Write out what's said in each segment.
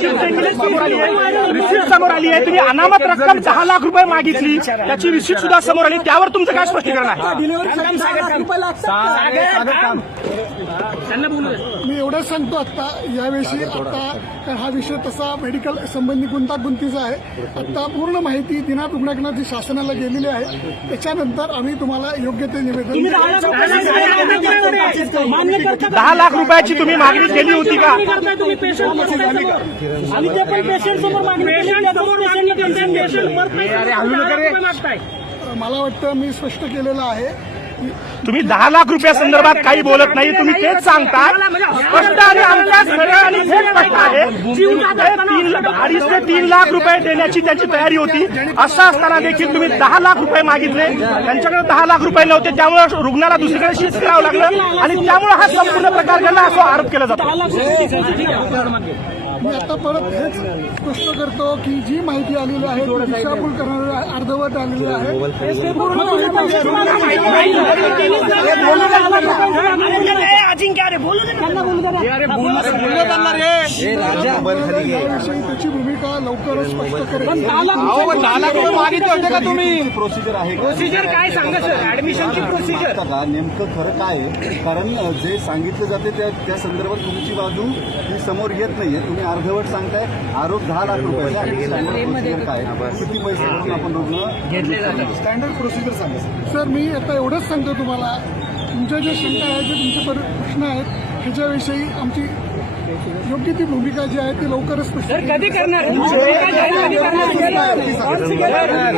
Receipt समोर आली आहे. रिसिप्ट समोर आली आहे तुम्ही अनामत रक्कम दहा लाख रुपये मागितली. त्याची रिसिप्ट सुद्धा समोर आली. त्यावर तुमचं काय स्पष्टीकरण आहे? मी एवढंच सांगतो आता याविषयी आता हा विषय तसा मेडिकल संबंधी गुंतागुंतीचा आहे. आता पूर्ण माहिती दिनात उघडकनाथ जी शासनाला गेलेली आहे. त्याच्यानंतर आम्ही तुम्हाला योग्य ते निवेदन? दहा लाख रुपयाची तुम्ही मागणी केली होती. का मला वाटतं मी स्पष्ट केलेलं आहे. तुम्ही दहा लाख रुपया संदर्भात काही बोलत नाही तुम्ही तेच सांगता स्पष्ट आणि आमच्या सरळ आणि थेट स्पष्ट आहे ते तीन लाख- अडीच ते तीन लाख रुपये देण्याची त्यांची तयारी होती. असं असताना देखील तुम्ही दहा लाख रुपये मागितले. त्यांच्याकडे दहा लाख रुपये नव्हते त्यामुळे रुग्णाला दुसरीकडे शिफ्ट करावं लागलं आणि त्यामुळे हा संपूर्ण प्रकार घडला असा आरोप केला जातो. मी आता परत हेच स्पष्ट करतो की जी माहिती आलेली आहे ती दिशाभूल करणारी अर्धवट आलेली आहे. ते पूर्ण अजिंक्य अरे बोलू दे त्यांना बोलू दे याविषयी त्याची भूमिका लवकरच स्पष्ट करेल. प्रोसिजर आहे. का? प्रोसिजर काय? सांगा सर ऍडमिशनची प्रोसिजर आता का? नेमकं खरं काय आहे? कारण अ, जे सांगितलं जाते त्या त्या संदर्भात तुमची बाजू ही समोर येत नाहीये. तुम्ही अर्धवट सांगताय. आरोप दहा लाख रुपयाचा आणि स्टँडर्ड प्रोसिजर काय किती पैसे भरून आपण रुग्ण स्टँडर्ड प्रोसिजर सांगा सर मी आता एवढंच सांगतो तुम्हाला. तुमच्या ज्या शंका आहेत जे तुमचे पर- आहेत ह्याच्याविषयी आमची योग्य ती भूमिका जी आहे ती लवकरच स्पष्ट सर कधी करणार?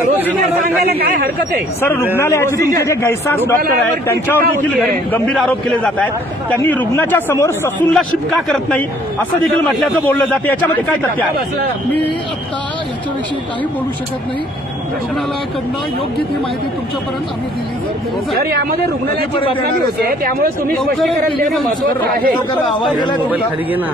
प्रोसिजर सांगायला काय हरकत आहे? सर रुग्णालयाचे तुमचे जे गैसास डॉक्टर आहेत त्यांच्यावर देखील गंभीर आरोप केले जात आहेत. त्यांनी रुग्णाच्या समोर ससूनला शिफ्ट का करत नाही असं देखील म्हटल्याचं बोललं जाते. याच्यामध्ये काय तथ्य आहे? मी आता याच्याविषयी काही बोलू शकत नाही. रुग्णालयाकडनं योग्य ती माहिती तुमच्यापर्यंत आम्ही दिली सर जाईल यामध्ये रुग्णालयाची बदनामी होते त्यामुळे तुम्ही स्पष्टीकरण देणं महत्वाचं आहे. అడిగినా